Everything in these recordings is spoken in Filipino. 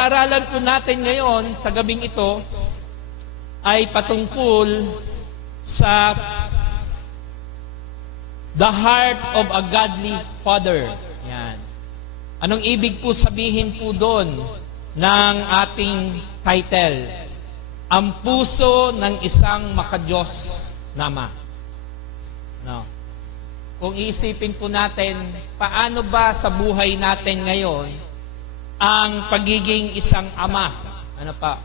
Aralan po natin ngayon sa gabing ito ay patungkol sa the heart of a godly father. Yan. Anong ibig po sabihin po doon ng ating title? Ang puso ng isang makadiyos na ama. No. Kung iisipin po natin, paano ba sa buhay natin ngayon ang pagiging isang ama? Ano pa?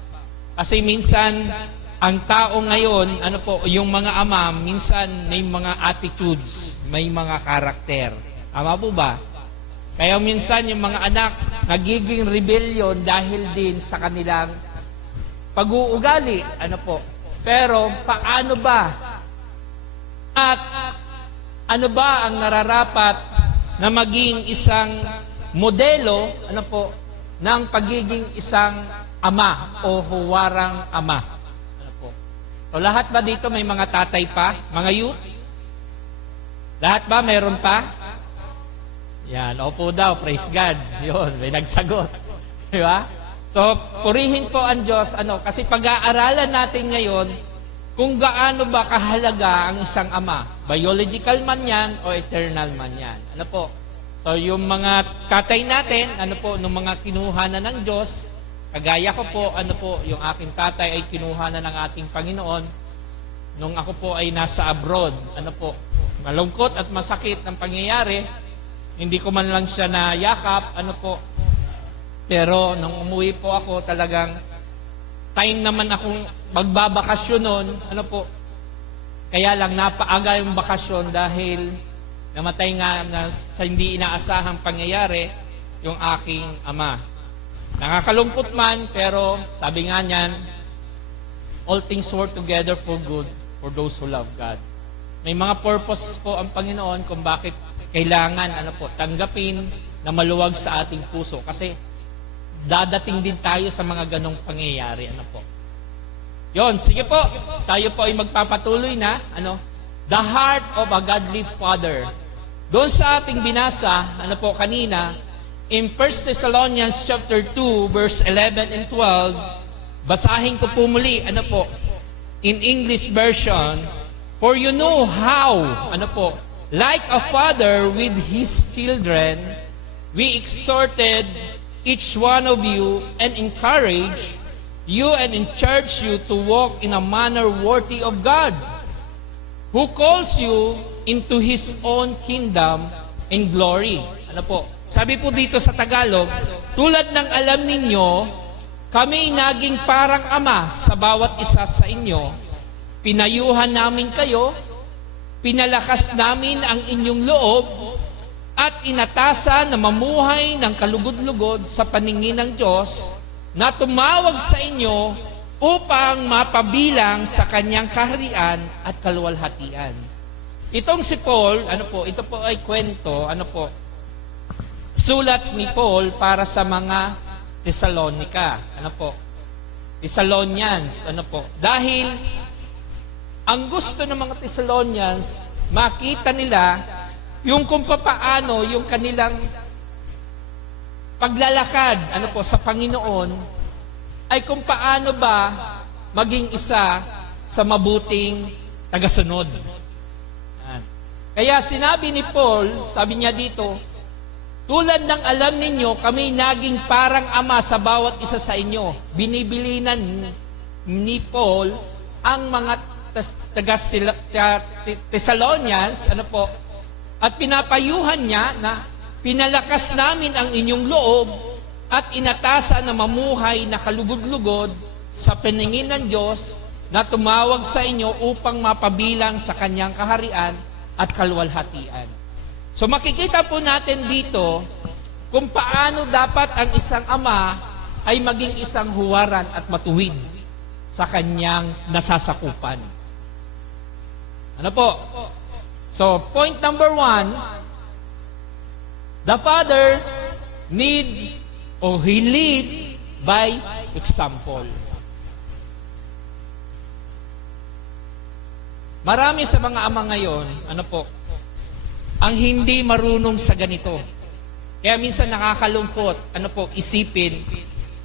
Kasi minsan, ang tao ngayon, yung mga ama, minsan may mga attitudes, may mga karakter. Tama po ba? Kaya minsan yung mga anak, nagiging rebellion dahil din sa kanilang pag-uugali. Pero, paano ba? At ano ba ang nararapat na maging isang modelo, ng pagiging isang ama o huwarang ama? So, lahat ba dito may mga tatay pa? Mga youth? Lahat ba meron pa? Yan, opo daw, praise God. Yun, may nagsagot. Di ba? So, purihin po ang Diyos, kasi pag-aaralan natin ngayon kung gaano ba kahalaga ang isang ama. Biological man yan o eternal man yan. So, yung mga tatay natin, nung mga kinuha na ng Diyos, kagaya ko po, yung aking tatay ay kinuha na ng ating Panginoon nung ako po ay nasa abroad. Malungkot at masakit ang pangyayari. Hindi ko man lang siya nayakap, Pero nung umuwi po ako, talagang time naman akong magbabakasyon noon, Kaya lang napaaga yung bakasyon dahil namatay nga na sa hindi inaasahang pangyayari yung aking ama. Nakakalungkot man, pero sabi nga niyan, all things work together for good for those who love God. May mga purpose po ang Panginoon kung bakit kailangan tanggapin na maluwag sa ating puso. Kasi dadating din tayo sa mga ganong pangyayari. Yon, sige po. Tayo po ay magpapatuloy na. The heart of a godly father. Doon sa ating binasa, kanina, in 1 Thessalonians chapter 2, verse 11 and 12, basahin ko po muli, in English version, for you know how, like a father with his children, we exhorted each one of you and encourage you and charge you to walk in a manner worthy of God, who calls you into His own kingdom and glory. Sabi po dito sa Tagalog, tulad ng alam ninyo, kami naging parang ama sa bawat isa sa inyo. Pinayuhan namin kayo, pinalakas namin ang inyong loob, at inatasan na mamuhay ng kalugod-lugod sa paningin ng Diyos na tumawag sa inyo upang mapabilang sa kanyang kaharian at kaluwalhatian. Itong si Paul, ito po ay kwento, sulat ni Paul para sa mga Thessalonica, Thessalonians, dahil ang gusto ng mga Thessalonians, makita nila yung kung papaano yung kanilang paglalakad, sa Panginoon, ay kung paano ba maging isa sa mabuting tagasunod. Kaya sinabi ni Paul, sabi niya dito, tulad ng alam ninyo, kami naging parang ama sa bawat isa sa inyo. Binibilinan ni Paul ang mga Thessalonians, at pinapayuhan niya na pinalakas namin ang inyong loob at inatasan na mamuhay na kalugod-lugod sa paningin ng Diyos na tumawag sa inyo upang mapabilang sa kanyang kaharian at kaluwalhatian. So makikita po natin dito kung paano dapat ang isang ama ay maging isang huwaran at matuwid sa kanyang nasasakupan. So point number 1, the father he leads by example. Marami sa mga ama ngayon, ang hindi marunong sa ganito. Kaya minsan nakakalungkot, isipin,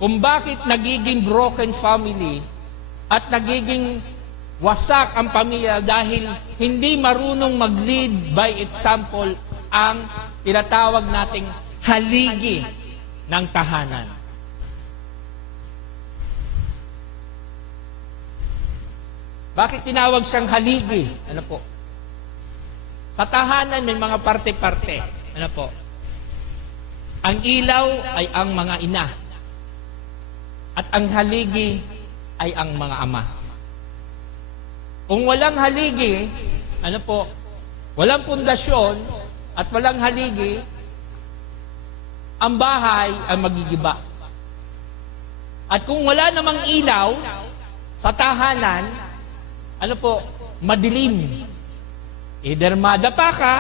kung bakit nagiging broken family at nagiging wasak ang pamilya dahil hindi marunong mag-lead by example ang tinatawag nating haligi ng tahanan. Bakit tinawag siyang haligi? Ano po? Sa tahanan may mga parte-parte. Ano po? Ang ilaw ay ang mga ina. At ang haligi ay ang mga ama. Kung walang haligi, ano po? Walang pundasyon at walang haligi, ang bahay ay magigiba. At kung wala namang ilaw sa tahanan, ano po? Madilim. Either madapa ka,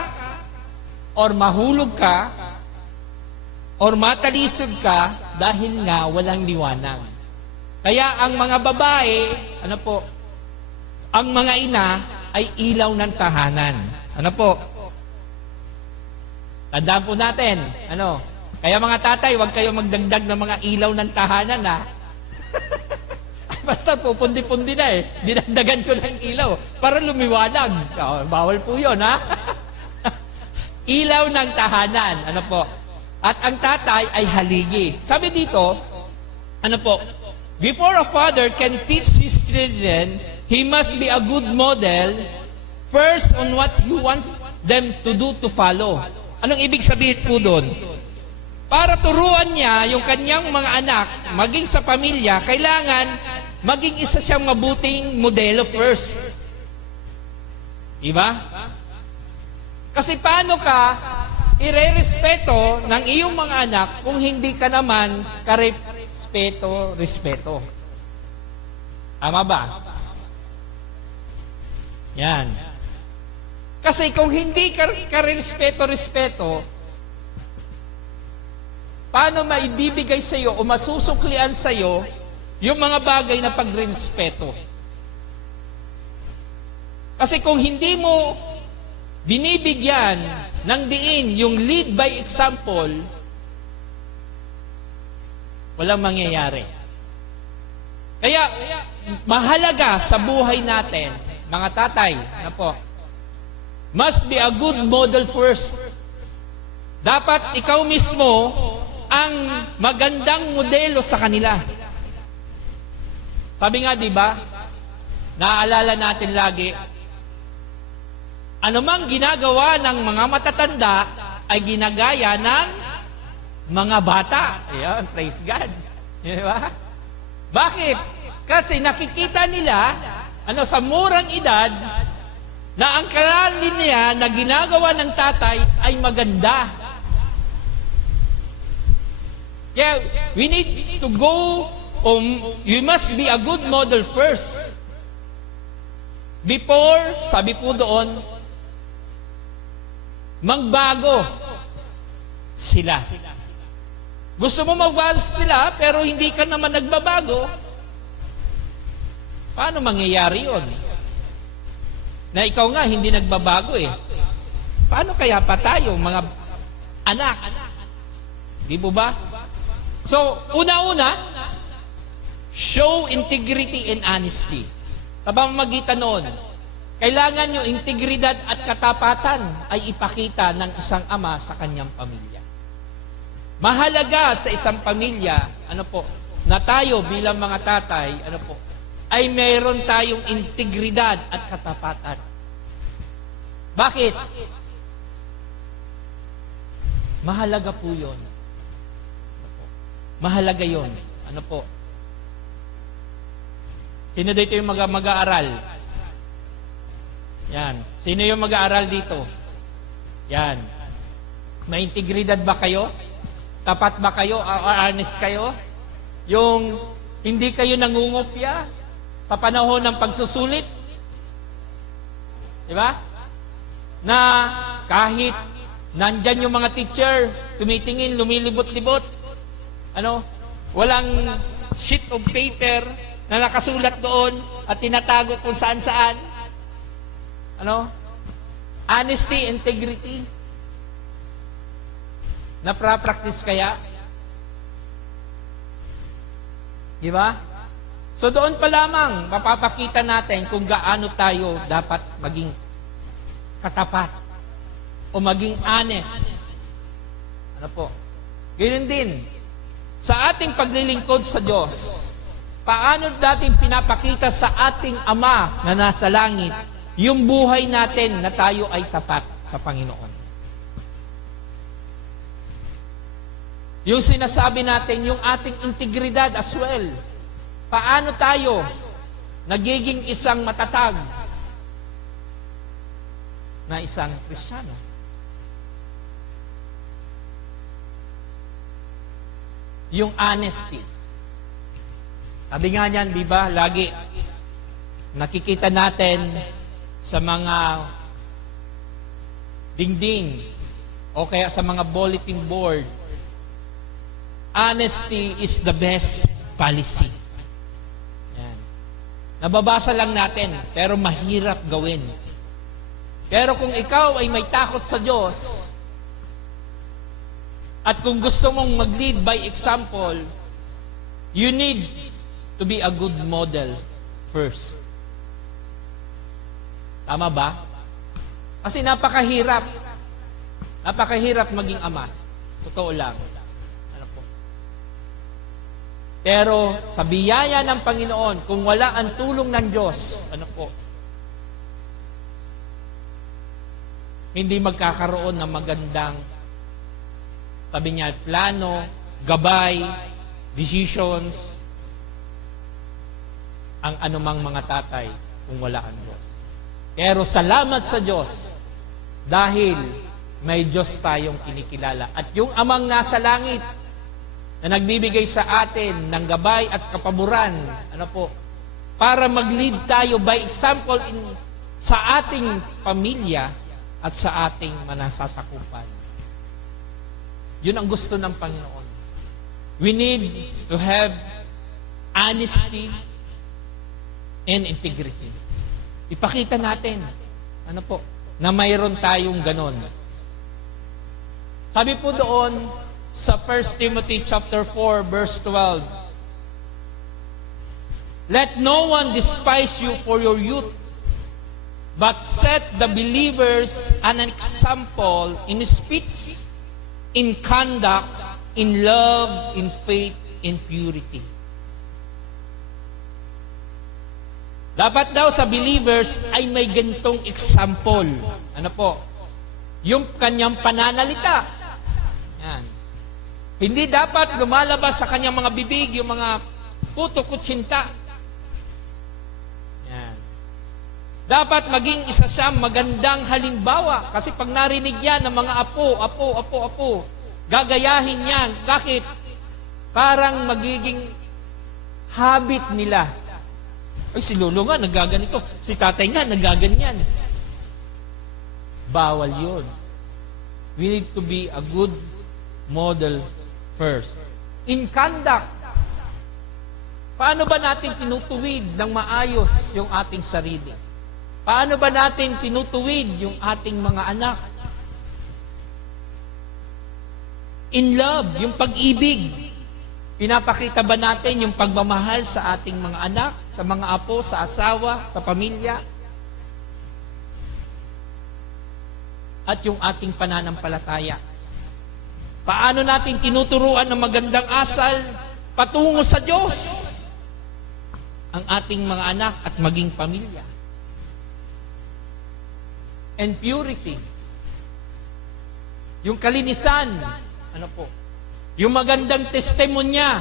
or mahulog ka, or matalisod ka, dahil nga walang liwanag. Kaya ang mga babae, ano po? Ang mga ina ay ilaw ng tahanan. Ano po? Tandaan po natin, ano? Kaya mga tatay, huwag kayong magdagdag ng mga ilaw ng tahanan, ha? Basta po, pundi-pundi na eh. Dinagdagan ko ng ilaw para lumiwanag. Bawal po yun, ha? Ilaw ng tahanan. Ano po? At ang tatay ay haligi. Sabi dito, ano po? Before a father can teach his children, he must be a good model first on what he wants them to do to follow. Anong ibig sabihin po doon? Para turuan niya yung kanyang mga anak, maging sa pamilya, kailangan maging isa siyang mabuting modelo first. Diba? Kasi paano ka ire-respeto ng iyong mga anak kung hindi ka naman respeto. Tama ba? Yan. Kasi kung hindi ka respeto, paano maibibigay sa iyo o masusuklian sa iyo yung mga bagay na pagrespeto? Kasi kung hindi mo binibigyan ng diin yung lead by example, walang mangyayari. Kaya, mahalaga sa buhay natin, mga tatay, na po, must be a good model first. Dapat ikaw mismo ang magandang modelo sa kanila. Sabi nga, di ba, naaalala natin lagi, anumang ginagawa ng mga matatanda ay ginagaya ng mga bata. Ayan, praise God. Di ba? Bakit? Kasi nakikita nila, sa murang edad, na ang karalin niya na ginagawa ng tatay ay maganda. Kaya, we need to go, you must be a good model first. Before, sabi po doon, magbago sila. Gusto mo magbago sila, pero hindi ka naman nagbabago, paano mangyayari yun? Na ikaw nga, hindi nagbabago eh. Paano kaya pa tayo, mga anak? Di po ba? So, una-una, show integrity and honesty. Sa pamamagitan noon, kailangan yung integridad at katapatan ay ipakita ng isang ama sa kanyang pamilya. Mahalaga sa isang pamilya, na tayo bilang mga tatay, ay mayroon tayong integridad at katapatan. Bakit? Mahalaga po yun. Mahalaga yun. Sino dito yung mag-aaral? Yan. Sino yung mag-aaral dito? Yan. May integridad ba kayo? Tapat ba kayo? Honest kayo? Yung hindi kayo nangungopya sa panahon ng pagsusulit? Di ba? Na kahit nandyan yung mga teacher, tumitingin, lumilibot-libot, walang sheet of paper na nakasulat doon at tinatago kung saan-saan. Honesty, integrity. Napra-practice kaya? Di ba? So doon pa lamang mapapakita natin kung gaano tayo dapat maging katapat o maging honest. Ano po? Ganoon din, sa ating paglilingkod sa Diyos, paano natin pinapakita sa ating Ama na nasa langit yung buhay natin na tayo ay tapat sa Panginoon. Yung sinasabi natin, yung ating integridad as well. Paano tayo nagiging isang matatag na isang Kristiyano? Yung honesty. Sabi nga niyan, di ba, lagi nakikita natin sa mga dingding o kaya sa mga bulletin board, honesty is the best policy. Yan. Nababasa lang natin, pero mahirap gawin. Pero kung ikaw ay may takot sa Diyos, at kung gusto mong mag-lead by example, you need to be a good model first. Tama ba? Kasi napakahirap. Napakahirap maging ama. Totoo lang. Ano po? Pero sa biyaya ng Panginoon, kung wala ang tulong ng Diyos, ano po? Hindi magkakaroon ng magandang, sabi niya, plano, gabay, decisions, ang anumang mga tatay kung wala ang Diyos. Pero salamat sa Diyos dahil may Diyos tayong kinikilala. At yung Amang nasa langit na nagbibigay sa atin ng gabay at kapaboran, ano po, para mag-lead tayo by example sa ating pamilya at sa ating manasasakupan. Yun ang gusto ng Panginoon. We need to have honesty and integrity. Ipakita natin, ano po, na mayroon tayong ganon. Sabi po doon sa 1 Timothy chapter 4 verse 12, let no one despise you for your youth, but set the believers an example in speech, in conduct, in love, in faith, in purity. Dapat daw sa believers ay may gantong example. Ano po? Yung kanyang pananalita. Yan. Hindi dapat lumalabas sa kanyang mga bibig yung mga puto kutsinta. Yan. Dapat maging isa siyang magandang halimbawa. Kasi pag narinig yan ng mga apo, gagayahin yan. Bakit? Parang magiging habit nila. Ay, si lolo nga, nagaganito. Si tatay nga, nagaganyan. Bawal yun. We need to be a good model first. In conduct, paano ba natin tinutuwid ng maayos yung ating sarili? Paano ba natin tinutuwid yung ating mga anak? In love, yung pag-ibig. Pinapakita ba natin yung pagmamahal sa ating mga anak, sa mga apo, sa asawa, sa pamilya? At yung ating pananampalataya. Paano natin tinuturuan ng magandang asal patungo sa Diyos ang ating mga anak at maging pamilya? And purity. Yung kalinisan, ano po? Yung magandang testimonya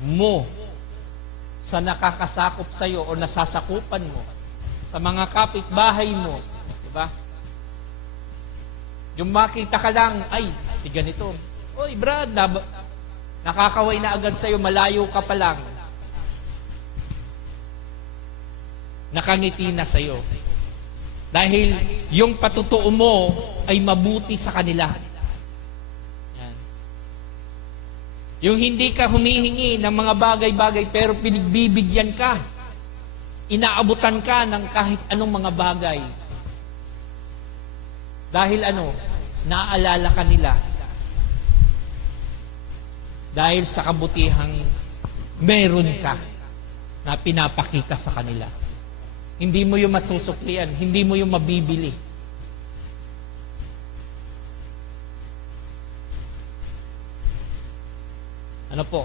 mo sa nakakasakop sa iyo o nasasakupan mo, sa mga kapitbahay mo, di ba? Yung makita ka lang, ay, si ganito. Oy, Brad, nakakaway na agad sa iyo, malayo ka pa lang. Nakangiti na sa iyo. Dahil yung patutuo mo ay mabuti sa kanila. Yung hindi ka humihingi ng mga bagay-bagay pero pinagbibigyan ka. Inaabutan ka ng kahit anong mga bagay. Dahil naaalala ka nila. Dahil sa kabutihang meron ka na pinapakita sa kanila. Hindi mo yung masusuklian, hindi mo yung mabibili. Ano po?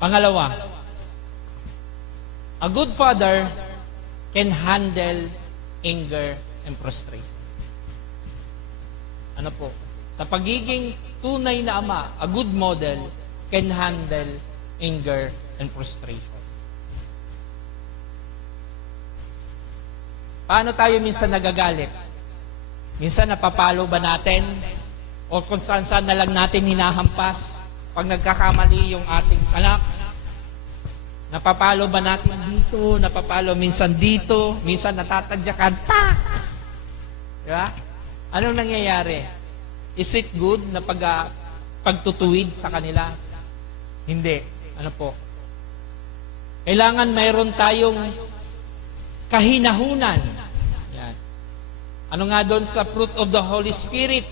Pangalawa, a good father can handle anger and frustration. Ano po? Sa pagiging tunay na ama, a good model can handle anger and frustration. Paano tayo minsan nagagalit? Minsan napapalo ba natin? O kung saan-saan na lang natin hinahampas? Pag nagkakamali yung ating anak, napapalo ba natin dito? Napapalo minsan dito? Minsan natatadyakan. Tak! Diba? Anong nangyayari? Is it good na pagtutuwid sa kanila? Hindi. Ano po? Kailangan mayroon tayong kahinahunan. Yan. Ano nga doon sa fruit of the Holy Spirit?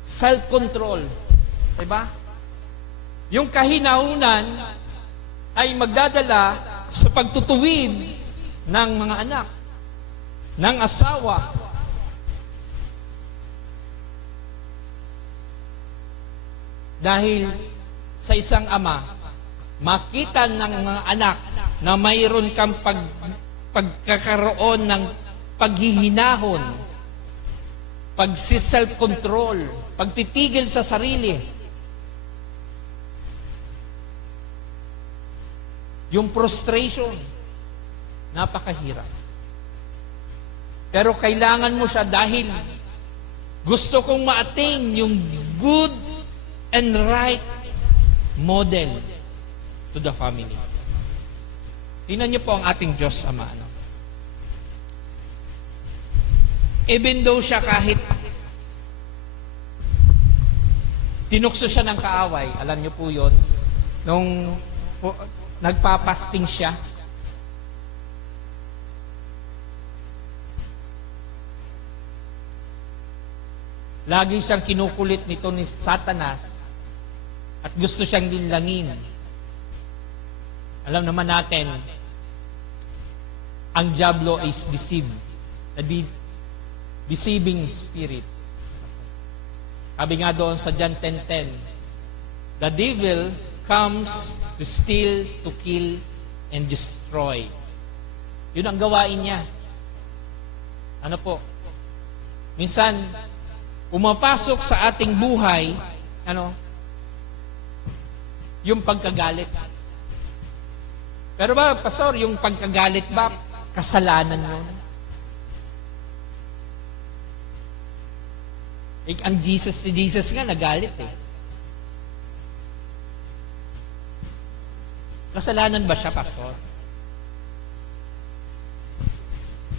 Self-control. Diba? Yung kahinahunan ay magdadala sa pagtutuwid ng mga anak, ng asawa. Dahil sa isang ama, makita ng mga anak na mayroon kang pagkakaroon ng paghihinahon, pagsi-self-control, pagtitigil sa sarili. Yung frustration, napakahirap. Pero kailangan mo siya dahil gusto kong ma-attain yung good and right model to the family. Tingnan niyo po ang ating Diyos Ama. Even though siya kahit tinukso siya ng kaaway, alam niyo po yun, nung nagpapasting siya, lagi siyang kinukulit nito ni Satanas at gusto siyang linlangin. Alam naman natin, ang diablo is deceived. A deceiving spirit. Sabi nga doon sa John 10:10, the devil comes to steal, to kill, and destroy. Yun ang gawain niya. Ano po? Minsan, pumapasok sa ating buhay, yung pagkagalit. Pero ba, Pastor, yung pagkagalit ba, kasalanan yun? Ang si Jesus nga nagalit eh. Kasalanan ba siya, Pastor?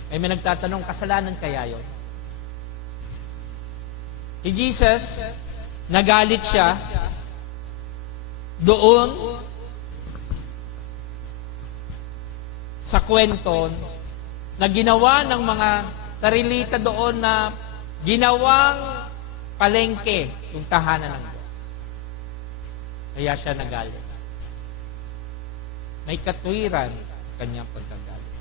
Ay may nagtatanong, kasalanan kaya yun? Si Jesus, nagalit siya doon sa kwento na ginawa ng mga sarilita doon na ginawang palengke yung tahanan ng Diyos. Kaya siya nagalit. May katwiran ang kanyang pagkagalit.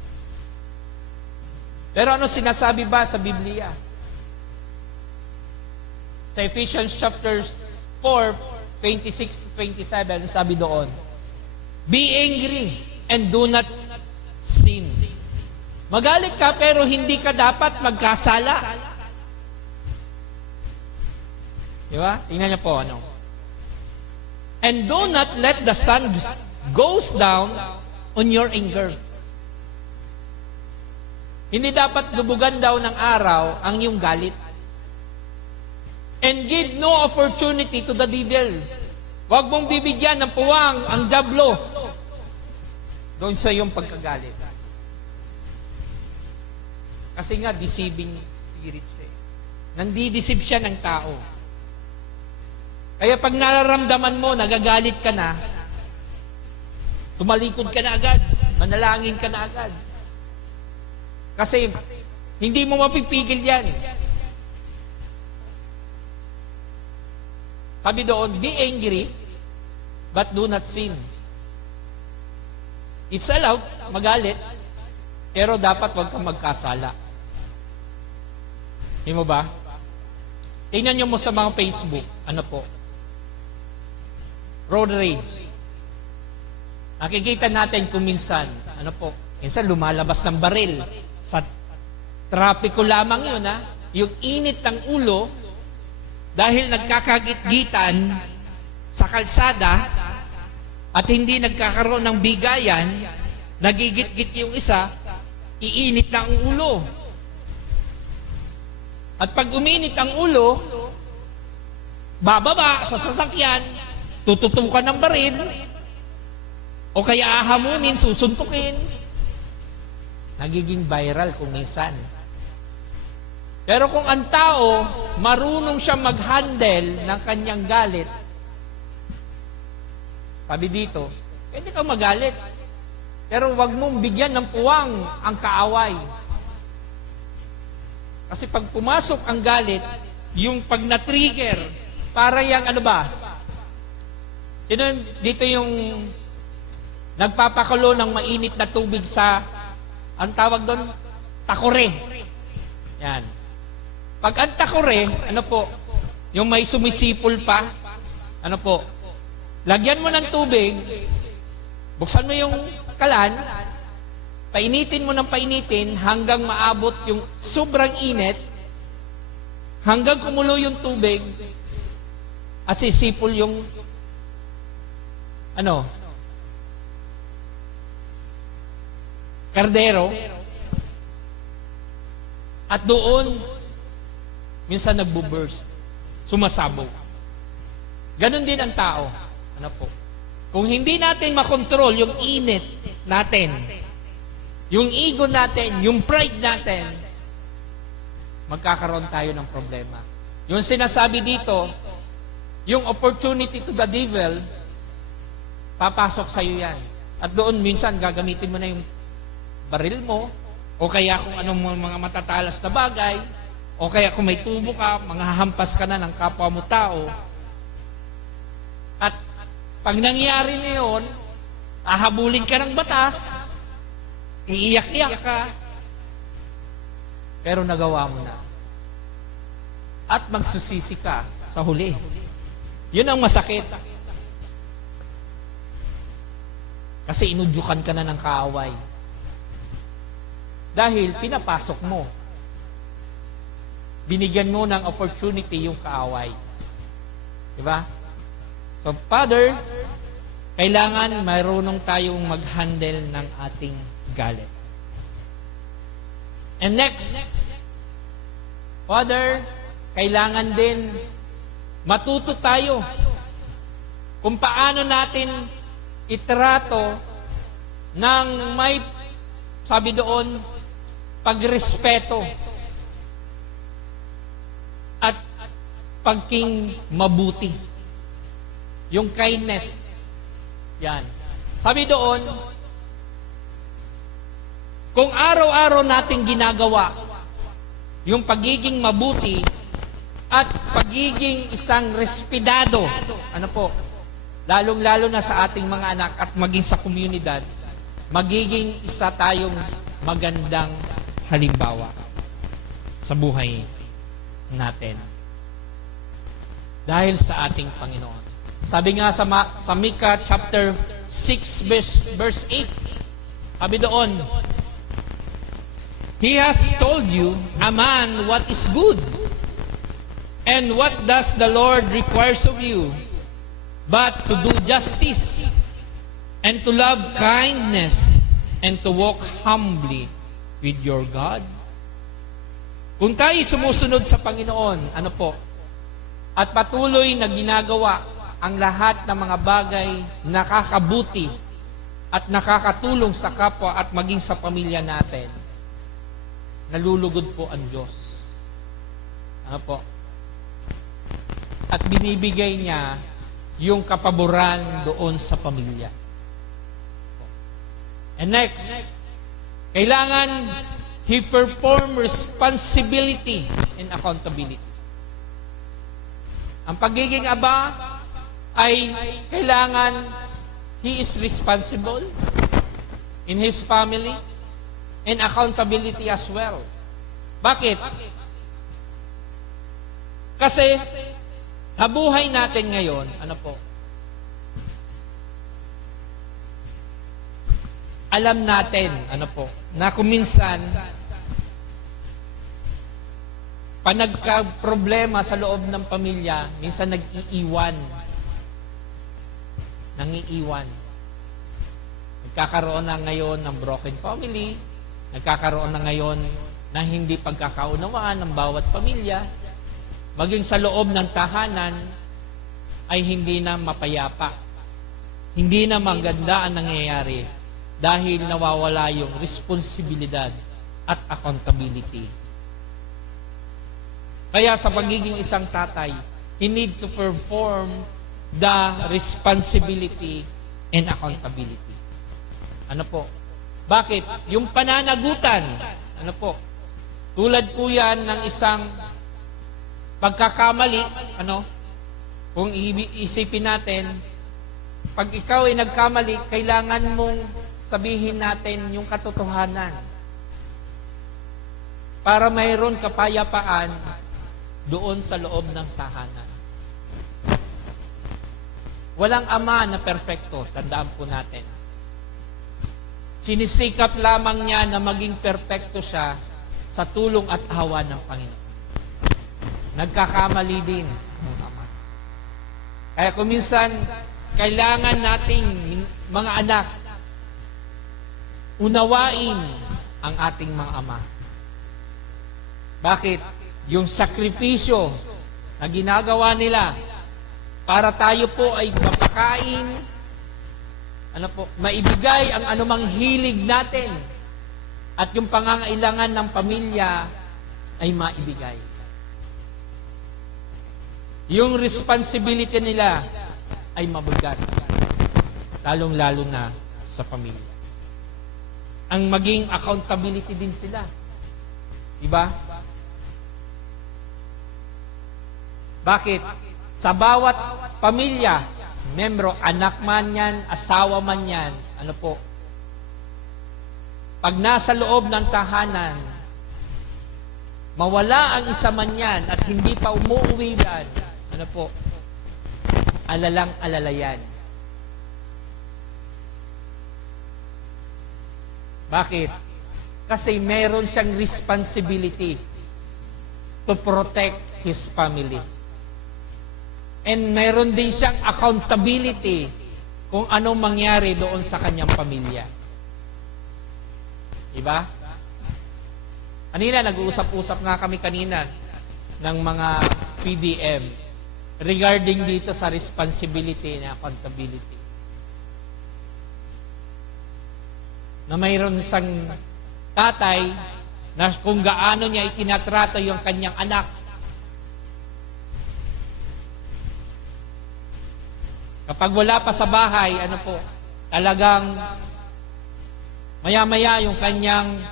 Pero ano sinasabi ba sa Biblia? Sa Ephesians chapter 4, 26-27, sabi doon, be angry and do not sin. Magalit ka pero hindi ka dapat magkasala. Di ba? Tingnan niyo po, and do not let the sun goes down on your anger. Hindi dapat lubugan daw ng araw ang iyong galit. And give no opportunity to the devil. Huwag mong bibigyan ng puwang ang diablo doon sa iyong pagkagalit. Kasi nga, deceiving spirit siya. Nandideceive siya ng tao. Kaya pag nararamdaman mo, nagagalit ka na, tumalikod ka na agad, manalangin ka na agad. Kasi hindi mo mapipigil yan. Sabi doon, be angry, but do not sin. It's allowed, magalit, pero dapat huwag kang magkasala. Hindi mo ba? Tingnan nyo mo sa mga Facebook, ano po? Road rage. Nakikita natin kung minsan, ano po? Minsan lumalabas ng baril. Sa trapiko lamang yun, ha? Yung init ng ulo, dahil nagkakagit-gitan sa kalsada, at hindi nagkakaroon ng bigayan, nagigit-git yung isa, iinit na ang ulo. At pag uminit ang ulo, bababa sa sasakyan, tututukan ng baril, o kaya ahamunin, susuntukin. Nagiging viral kung minsan. Pero kung ang tao, marunong siya mag-handle ng kanyang galit, sabi dito, pwede kang magalit. Pero wag mong bigyan ng puwang ang kaaway. Kasi pag pumasok ang galit, yung pag na-trigger, para yung ano ba? Sino dito yung nagpapakulo ng mainit na tubig sa, ang tawag doon, takore. Yan. Pag ang takore, ano po, yung may sumisipol pa, ano po, lagyan mo ng tubig, buksan mo yung kalan, painitin mo ng painitin hanggang maabot yung sobrang init, hanggang kumulo yung tubig, at sisipol yung, ano, kardero, at doon, minsan nagbo-burst, sumasabog. Ganon din ang tao. Ano po? Kung hindi natin makontrol yung init natin, yung ego natin, yung pride natin, magkakaroon tayo ng problema. Yung sinasabi dito, yung opportunity to the devil, papasok sa iyo yan. At doon minsan gagamitin mo na yung baril mo, o kaya kung anong mga matatalas na bagay, o kaya kung may tubo ka, manghahampas ka na ng kapwa mo tao. At pag nangyari na yun, ahabulin ka ng batas, iiyak-iyak ka, pero nagawa mo na. At magsusisi ka sa huli. Yun ang masakit. Kasi inudyukan ka na ng kaaway. Dahil pinapasok mo. Binigyan mo ng opportunity yung kaaway. Diba? So, Father, kailangan marunong tayong mag-handle ng ating galit. And next, Father, kailangan din matuto tayo kung paano natin itrato ng may, sabi doon, pagrespeto at pagking mabuti. Yung kindness. Yan. Sabi doon, kung araw-araw nating ginagawa yung pagiging mabuti at pagiging isang respetado, ano po, lalong-lalo na sa ating mga anak at maging sa komunidad, magiging isa tayong magandang halimbawa sa buhay natin. Dahil sa ating Panginoon. Sabi nga sa Micah chapter 6 verse 8, sabi doon, He has told you, a man, what is good, and what does the Lord requires of you, but to do justice, and to love kindness, and to walk humbly with your God. Kung tayo sumusunod sa Panginoon, ano po, at patuloy na ginagawa ang lahat ng mga bagay nakakabuti at nakakatulong sa kapwa at maging sa pamilya natin, nalulugod po ang Diyos. Ano po? At binibigay niya yung kapaboran doon sa pamilya. And next, kailangan he perform responsibility and accountability. Ang pagiging aba ay kailangan he is responsible in his family and accountability as well. Bakit? Kasi habuhay natin ngayon, alam natin, na kuminsan pag nagka-problema sa loob ng pamilya, minsan nag-iiwan. Nangiiwan. Nagkakaroon na ngayon ng broken family, nagkakaroon na ngayon na hindi pagkakaunawaan ng bawat pamilya, maging sa loob ng tahanan ay hindi na mapayapa. Hindi na maganda ang nangyayari dahil nawawala yung responsibilidad at accountability. Kaya sa pagiging isang tatay, he need to perform the responsibility and accountability. Bakit? Yung pananagutan, tulad po yan ng isang pagkakamali, kung isipin natin, pag ikaw ay nagkamali, kailangan mong sabihin natin yung katotohanan para mayroon kapayapaan doon sa loob ng tahanan. Walang ama na perfecto, tandaan po natin. Sinisikap lamang niya na maging perfecto siya sa tulong at awa ng Panginoon. Nagkakamali din ang ama. Kaya kuminsan, kailangan nating mga anak unawain ang ating mga ama. Bakit? Yung sakripisyo na ginagawa nila para tayo po ay mapakain, maibigay ang anumang hilig natin at yung pangangailangan ng pamilya ay maibigay. Yung responsibility nila ay mabigat, lalong-lalo na sa pamilya. Ang maging accountability din sila. Diba? Bakit? Sa bawat pamilya, membro, anak man yan, asawa man yan, pag nasa loob ng tahanan, mawala ang isa man yan at hindi pa umuuwi yan, alalang-alala yan. Bakit? Kasi meron siyang responsibility to protect his family. And meron din siyang accountability kung anong mangyari doon sa kanyang pamilya. Diba? Kanina, nag-uusap-usap nga kami kanina ng mga PDM regarding dito sa responsibility and accountability. Na mayroon isang tatay na kung gaano niya itinatrato yung kanyang anak. Kapag wala pa sa bahay, talagang maya-maya yung kanyang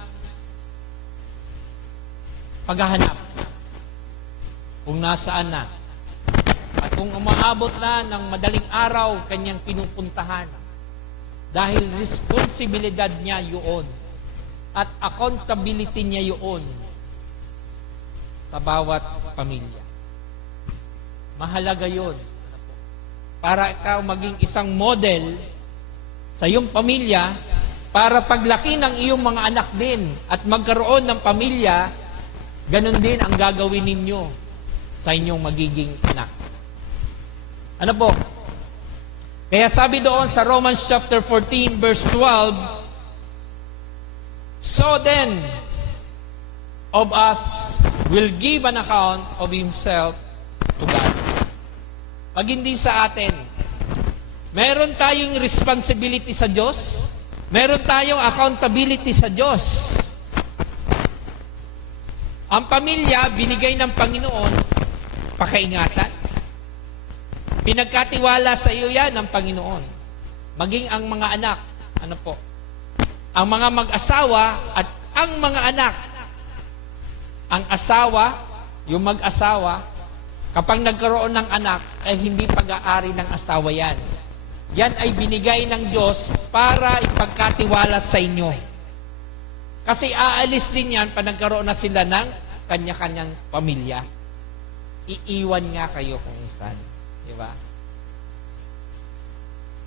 paghahanap kung nasaan na. At kung umaabot na ng madaling araw, kanyang pinupuntahan. Dahil responsibilidad niya yun. At accountability niya yun sa bawat pamilya. Mahalaga yun. Para ikaw maging isang model sa iyong pamilya, para paglaki ng iyong mga anak din at magkaroon ng pamilya, ganun din ang gagawin ninyo sa inyong magiging anak. Kaya sabi doon sa Romans chapter 14 verse 12, so then, of us will give an account of himself to God. Pag hindi sa atin, meron tayong responsibility sa Diyos, meron tayong accountability sa Diyos. Ang pamilya, binigay ng Panginoon, pakaingatan. Pinagkatiwala sa iyo yan ng Panginoon. Maging ang mga anak, ang mga mag-asawa at ang mga anak. Ang asawa, yung mag-asawa, Kapag nagkaroon ng anak, ay hindi pag-aari ng asawa yan. Yan ay binigay ng Diyos para ipagkatiwala sa inyo. Kasi aalis din yan pag nagkaroon na sila ng kanya-kanyang pamilya. Iiwan nga kayo kung minsan. Di ba?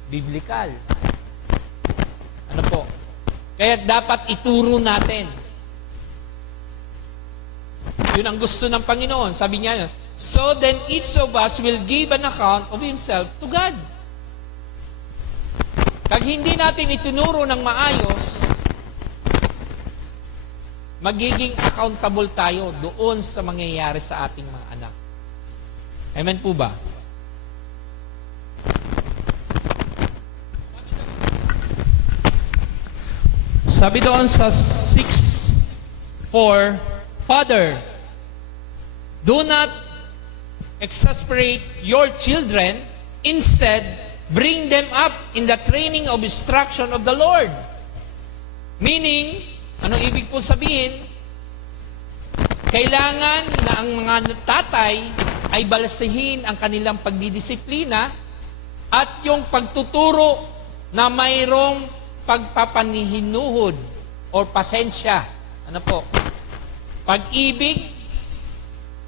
Biblical. Ano po? Kaya dapat ituro natin. Yun ang gusto ng Panginoon. Sabi niya, so then each of us will give an account of himself to God. Pag hindi natin itinuro ng maayos, magiging accountable tayo doon sa mangyayari sa ating mga anak. Amen po ba? Sabi doon sa 6:4, Father, do not exasperate your children, instead, bring them up in the training of instruction of the Lord. Meaning, anong ibig po sabihin? Kailangan na ang mga tatay ay balasihin ang kanilang pagdidisiplina at yung pagtuturo na mayroong pagpapanihinuhod or pasensya. Ano po? Pag-ibig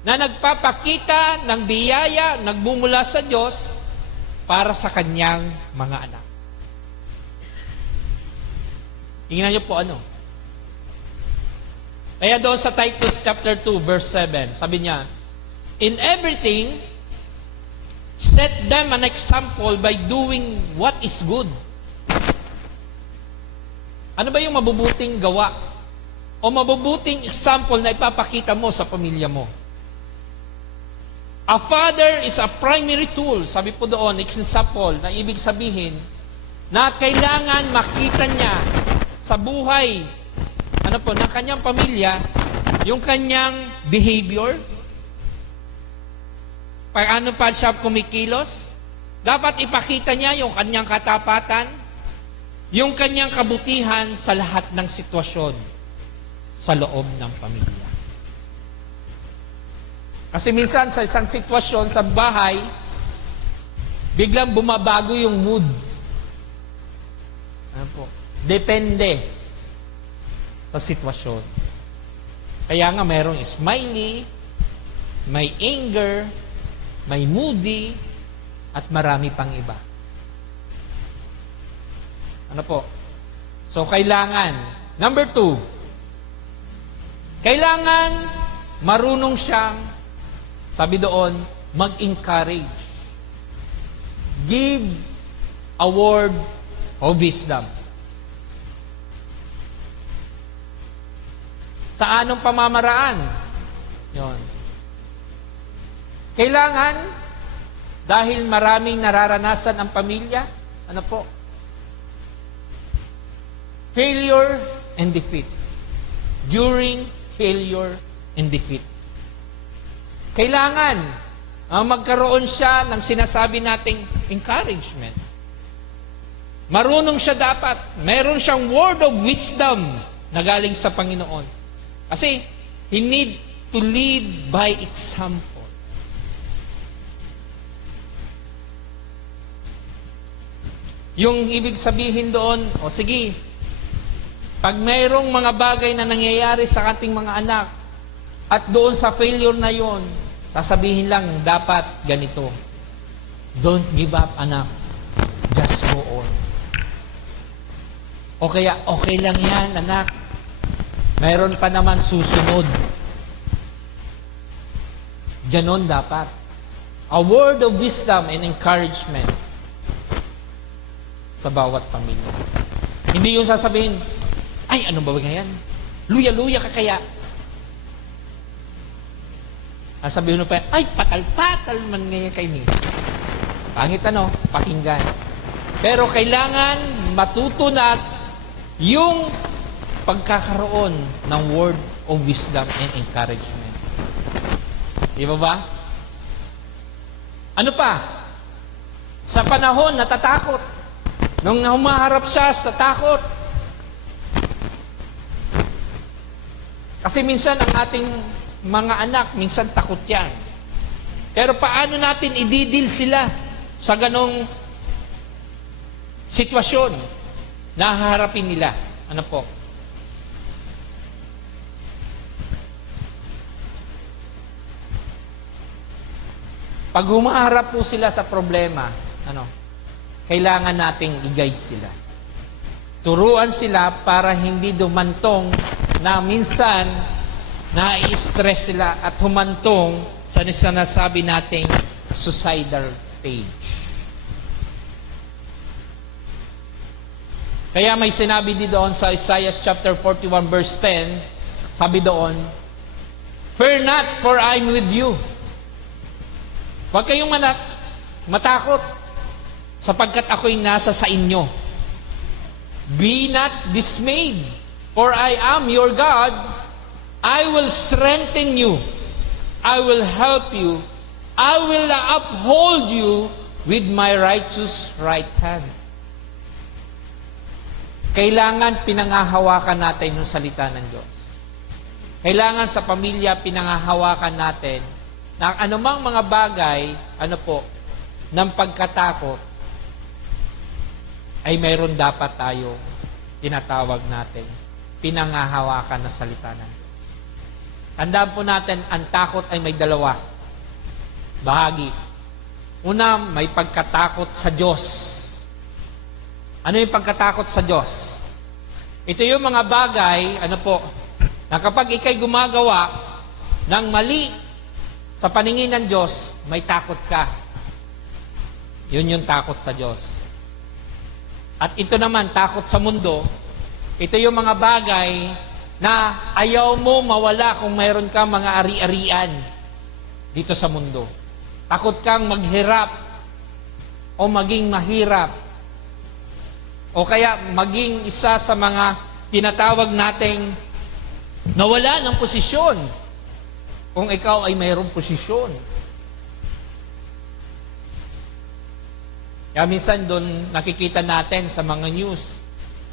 na nagpapakita ng biyaya, nagmumula sa Diyos para sa kanyang mga anak. Tingnan niyo po ano. Kaya doon sa Titus chapter 2 verse 7, sabi niya, in everything, set them an example by doing what is good. Ano ba yung mabubuting gawa? O mabubuting example na ipapakita mo sa pamilya mo? A father is a primary tool, sabi po doon, example, na ibig sabihin, na kailangan makita niya sa buhay, ano po, ng kanyang pamilya, yung kanyang behavior, paano pa siya kumikilos, dapat ipakita niya yung kanyang katapatan, yung kanyang kabutihan sa lahat ng sitwasyon sa loob ng pamilya. Kasi minsan sa isang sitwasyon sa bahay, biglang bumabago yung mood. Ano po? Depende sa sitwasyon. Kaya nga mayroong smiley, may anger, may moody, at marami pang iba. Ano po? So, kailangan, number 2, kailangan marunong siyang, sabi doon, mag-encourage. Give a word of wisdom. Sa anong pamamaraan? Yon. Kailangan, dahil maraming nararanasan ang pamilya, ano po? Failure and defeat. During failure and defeat. Kailangan magkaroon siya ng sinasabi nating encouragement. Marunong siya dapat. Meron siyang word of wisdom na galing sa Panginoon. Kasi, he need to lead by example. Yung ibig sabihin doon, o sige, pag mayroong mga bagay na nangyayari sa ating mga anak, at doon sa failure na yon, sasabihin lang, dapat ganito. Don't give up, anak. Just go on. O kaya, okay lang yan, anak. Mayroon pa naman susunod. Ganon dapat. A word of wisdom and encouragement sa bawat pamilya. Hindi yung sasabihin, ay, ano ba yan? Luya-luya ka kaya. Sabihin mo pa, ay, patal-patal man ngayon kay ni. Pangit ano, pakinggan. Pero kailangan matuto na yung pagkakaroon ng word of wisdom and encouragement. Di ba ba? Ano pa? Sa panahon, natatakot. Nung humaharap siya sa takot. Kasi minsan ang ating mga anak, minsan takot yan. Pero paano natin ididil sila sa ganong sitwasyon na haharapin nila? Ano po? Pag humaharap po sila sa problema, kailangan nating i-guide sila. Turuan sila para hindi dumantong na minsan na-i-stress sila at humantong sa sinasabi nating suicidal stage. Kaya may sinabi din doon sa Isaiah chapter 41 verse 10, sabi doon, "Fear not, for I'm with you." Huwag kayong matakot, sapagkat ako'y nasa sa inyo. Be not dismayed, for I am your God. I will strengthen you. I will help you. I will uphold you with my righteous right hand. Kailangan pinangahawakan natin yung salita ng Diyos. Kailangan sa pamilya pinangahawakan natin na anumang mga bagay, ng pagkatakot, ay mayroon dapat tayo tinatawag natin pinangahawakan na salita ng Diyos. Tandaan po natin, ang takot ay may dalawa bahagi. Una, may pagkatakot sa Diyos. Ano yung pagkatakot sa Diyos? Ito yung mga bagay, na kapag ikay gumagawa ng mali sa paningin ng Diyos, may takot ka. Yun yung takot sa Diyos. At ito naman, takot sa mundo, ito yung mga bagay na ayaw mo mawala kung mayroon ka mga ari-arian dito sa mundo. Takot kang maghirap o maging mahirap o kaya maging isa sa mga tinatawag nating nawala ng posisyon kung ikaw ay mayroong posisyon. Kaya minsan doon nakikita natin sa mga news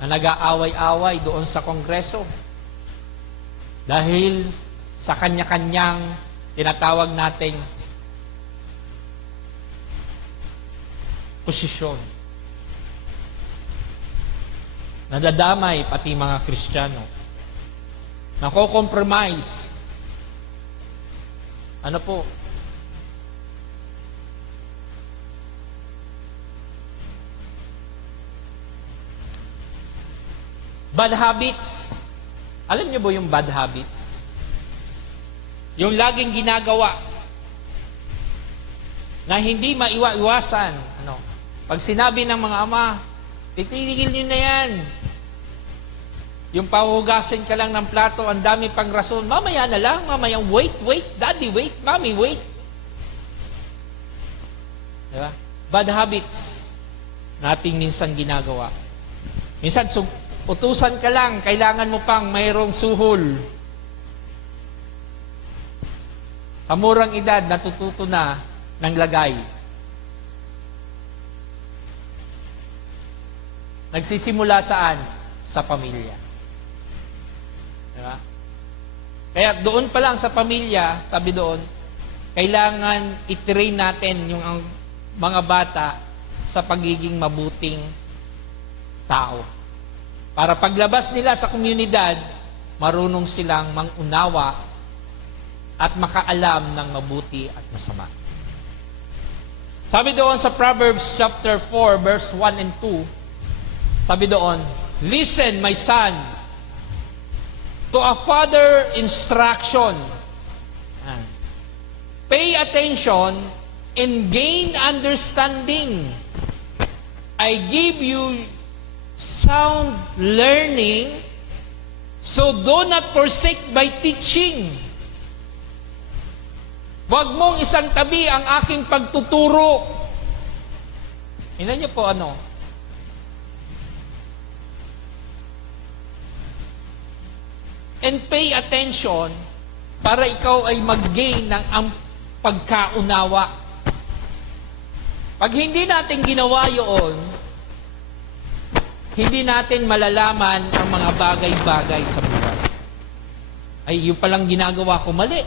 na nag-aaway-away doon sa Kongreso dahil sa kanya-kanyang tinatawag nating posisyon. Nadadamay pati mga Kristiyano. Nako-compromise. Bad habits. Alam niyo ba yung bad habits? Yung laging ginagawa na hindi maiwa-iwasan. Pag sinabi ng mga ama, titigil niyo na yan. Yung pahugasin ka lang ng plato, ang dami pang rason. Mamaya na lang, mamaya, wait, daddy, wait, mommy, wait. Diba? Bad habits nating minsan ginagawa. Minsan, utusan ka lang, kailangan mo pang mayroong suhol. Sa murang edad, natututo na ng lagay. Nagsisimula saan? Sa pamilya. Diba? Kaya doon pa lang sa pamilya, sabi doon, kailangan i-train natin yung mga bata sa pagiging mabuting tao. Para paglabas nila sa komunidad, marunong silang mangunawa at makaalam ng mabuti at masama. Sabi doon sa Proverbs chapter 4, verse 1 and 2, sabi doon, "Listen, my son, to a father instruction. Pay attention and gain understanding. I give you sound learning, so do not forsake my teaching." Huwag mong isang tabi ang aking pagtuturo. Tingnan niyo po And pay attention para ikaw ay mag-gain ng ang pagkaunawa. Pag hindi natin ginawa yun, hindi natin malalaman ang mga bagay-bagay sa buhay. Ay, yung palang ginagawa ko mali.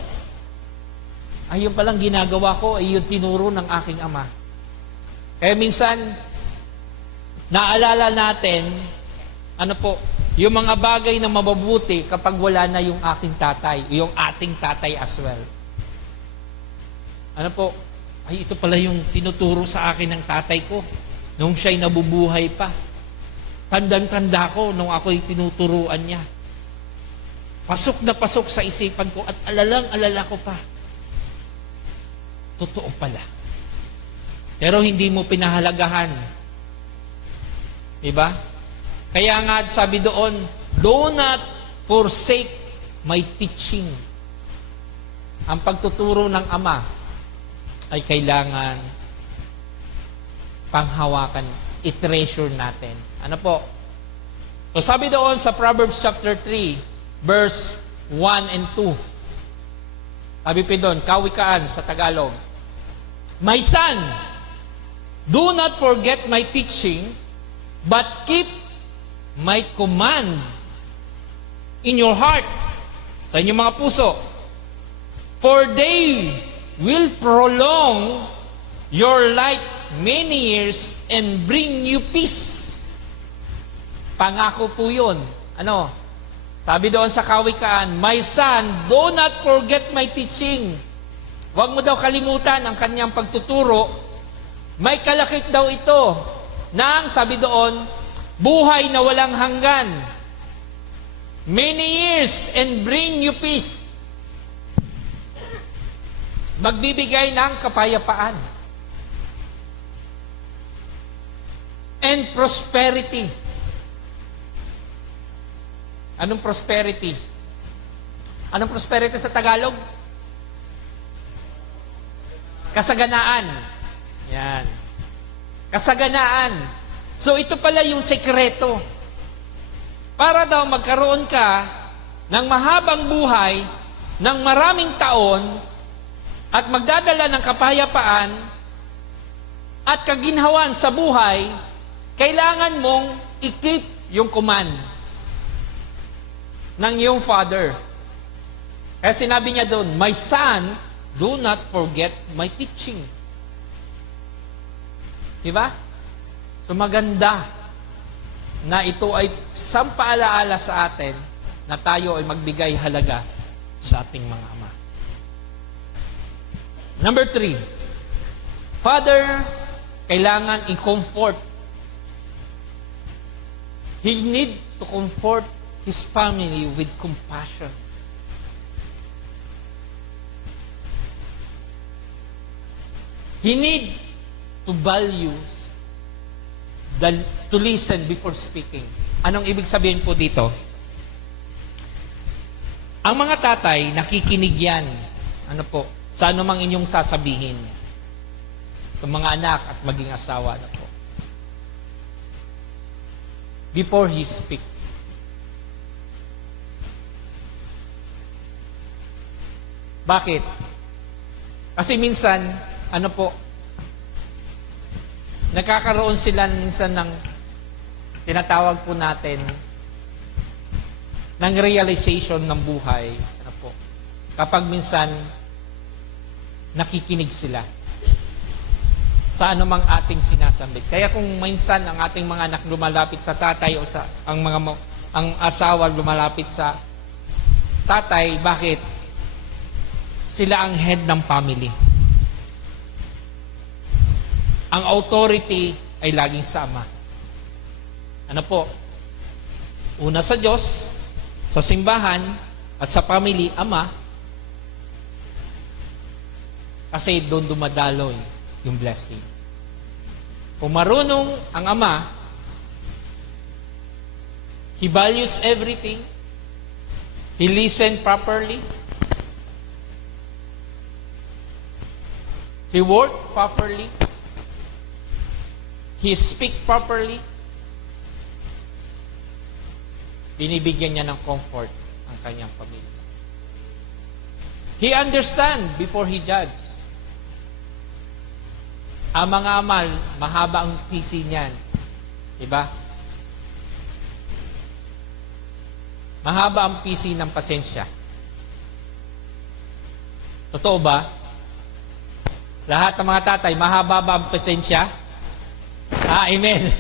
ay yung palang ginagawa ko ay yung tinuro ng aking ama. Kaya minsan, naalala natin, yung mga bagay na mababuti kapag wala na yung aking tatay, yung ating tatay as well. Ay ito pala yung tinuturo sa akin ng tatay ko nung siya'y nabubuhay pa. Tandang-tanda ko nung ako'y tinuturuan niya. Pasok na pasok sa isipan ko at alalang-alala ko pa. Totoo pala. Pero hindi mo pinahalagahan. Diba? Kaya nga sabi doon, do not forsake my teaching. Ang pagtuturo ng Ama ay kailangan panghawakan, i-treasure natin. Ano po? So sabi doon sa Proverbs chapter 3, verse 1 and 2. Sabi pa doon, kawikaan sa Tagalog. My son, do not forget my teaching, but keep my command in your heart, sa inyong mga puso. For they will prolong your life many years and bring you peace. Pangako po yun. Sabi doon sa kawikaan, my son, do not forget my teaching. Huwag mo daw kalimutan ang kanyang pagtuturo. May kalakip daw ito ng, sabi doon, buhay na walang hanggan. Many years and bring you peace. Magbibigay ng kapayapaan. And prosperity. Anong prosperity? Anong prosperity sa Tagalog? Kasaganaan. Yan. Kasaganaan. So ito pala yung sekreto. Para daw magkaroon ka ng mahabang buhay, ng maraming taon, at magdadala ng kapayapaan at kaginhawan sa buhay, kailangan mong i-keep yung command ng iyong father. Kaya sinabi niya doon, my son, do not forget my teaching. Diba? So maganda na ito ay sampaalaala sa atin na tayo ay magbigay halaga sa ating mga ama. Number 3, Father, kailangan i-comfort. He need to comfort his family with compassion. He need to values to listen before speaking. Anong ibig sabihin po dito? Ang mga tatay, nakikinig yan. Sa anumang inyong sasabihin. Ng mga anak at maging asawa na po. Before he speak. Bakit? Kasi minsan, nagkakaroon sila minsan ng tinatawag po natin ng realization ng buhay. Kapag minsan nakikinig sila sa anumang ating sinasambit. Kaya kung minsan ang ating mga anak lumalapit sa tatay o ang asawa lumalapit sa tatay, bakit? Sila ang head ng family. Ang authority ay laging sa ama. Una sa Diyos, sa simbahan, at sa family, ama. Kasi doon dumadaloy yung blessing. Kung marunong ang ama, he values everything, he listens properly, he works properly, he speaks properly, binibigyan niya ng comfort ang kanyang pamilya. He understands before he judges. Ang mga amal, mahaba ang PC niyan. Diba? Mahaba ang PC ng pasensya. Totoo ba? Lahat ng mga tatay, mahaba ba ang pasensya? Amen.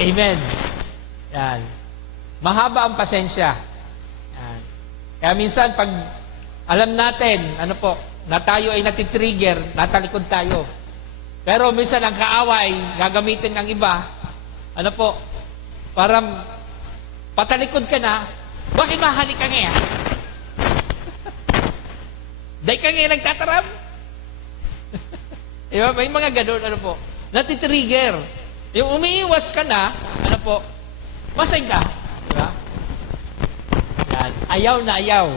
Amen. Yan. Mahaba ang pasensya. Yan. Kaya minsan, pag alam natin, na tayo ay natitrigger, natalikod tayo. Pero minsan ang kaaway, gagamitin ng iba, parang patalikod ka na, bakit mahalik ka ngayon? Dahil ka ngayon nagtataram? Diba? May mga ganun, natitrigger. Yung umiiwas ka na, masay ka. Diba? Yan. Ayaw na ayaw.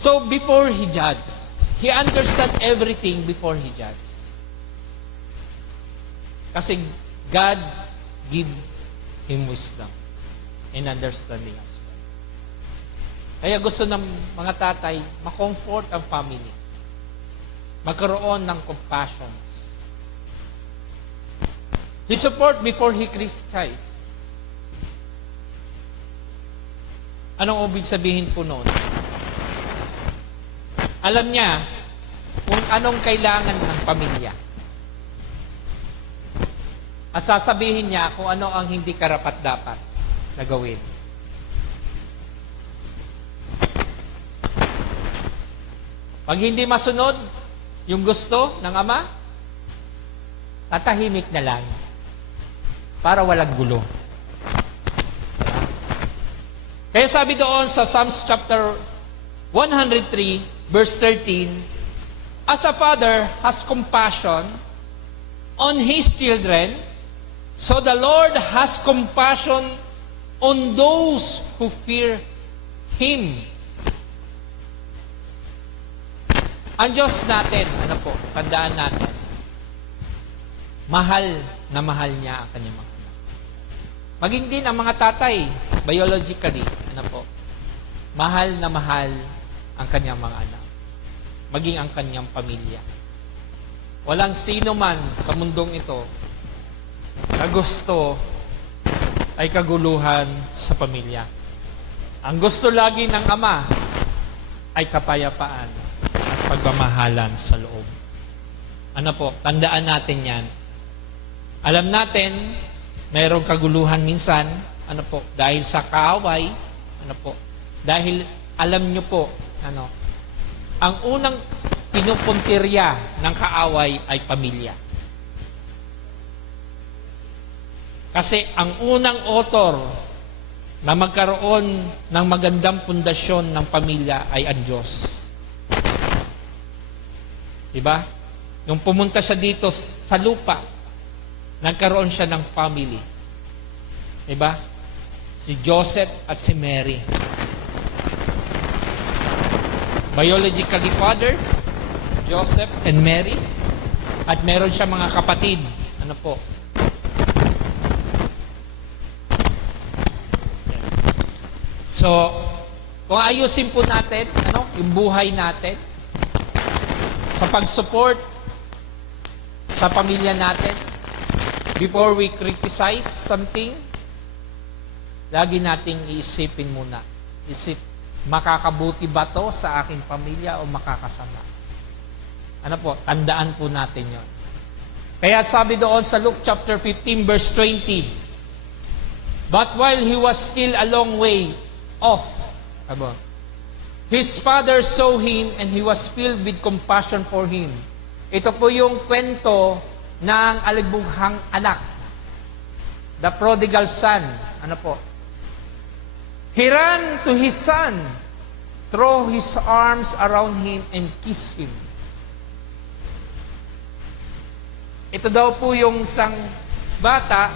So, before he judged, he understood everything before he judged. Kasi God give him wisdom and understanding as well. Kaya gusto ng mga tatay, ma-comfort ang family. Magkaroon ng compassion. He support before he criticize. Anong ibig sabihin po noon? Alam niya kung anong kailangan ng pamilya. At sasabihin niya kung ano ang hindi karapat-dapat na gawin. Pag hindi masunod yung gusto ng ama, tatahimik na lang para walang gulo. Kaya sabi doon sa Psalms chapter 103, verse 13, as a father has compassion on his children, so the Lord has compassion on those who fear Him. Ang Diyos natin, tandaan natin, mahal na mahal niya ang kanyang mga anak. Maging din ang mga tatay, biologically, mahal na mahal ang kanyang mga anak. Maging ang kanyang pamilya. Walang sino man sa mundong ito na gusto ay kaguluhan sa pamilya. Ang gusto lagi ng ama ay kapayapaan at pagmamahalan sa loob. Tandaan natin yan. Alam natin, mayroong kaguluhan minsan, dahil sa kaaway, dahil alam nyo po, ang unang pinupuntirya ng kaaway ay pamilya. Kasi ang unang author na magkaroon ng magandang pundasyon ng pamilya ay ang Diyos. Diba? Nung pumunta siya dito sa lupa, nagkaroon siya ng family. Diba? Si Joseph at si Mary. Biologically father, Joseph and Mary. At meron siya mga kapatid. So, kung ayusin po natin, yung buhay natin, sa pag-support sa pamilya natin, before we criticize something, lagi nating iisipin muna. Makakabuti ba to sa aking pamilya o makakasama? Tandaan po natin yon. Kaya sabi doon sa Luke chapter 15 verse 20, but while he was still a long way off, his father saw him and he was filled with compassion for him. Ito po yung kwento ng alibughang anak. The prodigal son. He ran to his son, threw his arms around him and kissed him. Ito daw po yung isang bata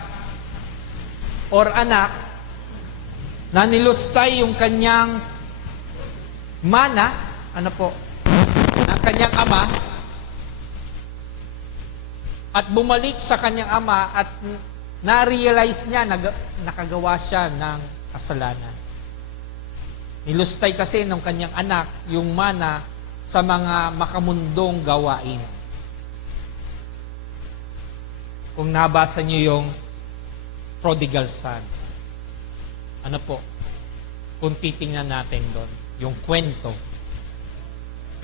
or anak na nilustay yung kanyang mana, ng kanyang ama, at bumalik sa kanyang ama at na-realize niya na nakagawa siya ng kasalanan. Nilustay kasi ng kanyang anak yung mana sa mga makamundong gawain. Kung nabasa niyo yung prodigal son, kung titingnan natin doon, yung kwento.